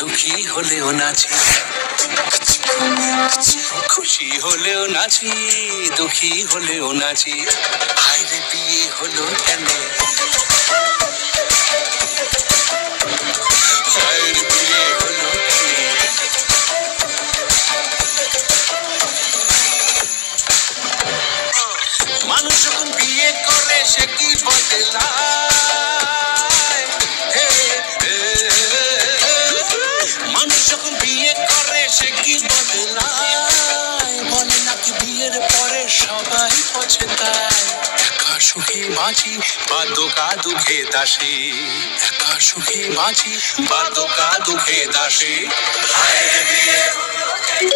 দুঃখী হলেও নাচি, খুশি হলেও নাচি, দুঃখী হলেও নাচি। হায়রে বিয়ে হলো কেন, হায়রে বিয়ে হলো কেন। মানুষ যখন বিয়ে করে সে কি বদলায়, হে, হে, মানুষ যখন বিয়ে করে সে কি বদলায়, বলে নাকি বিয়ের পরে সবাই পছতায়। একা সুখে বাঁচি বা দোকা দুঃখে দাসী, একা সুখে বাঁচি বা দোকা দুঃখে দাসী। হায়রে বিয়ে হলো কেন।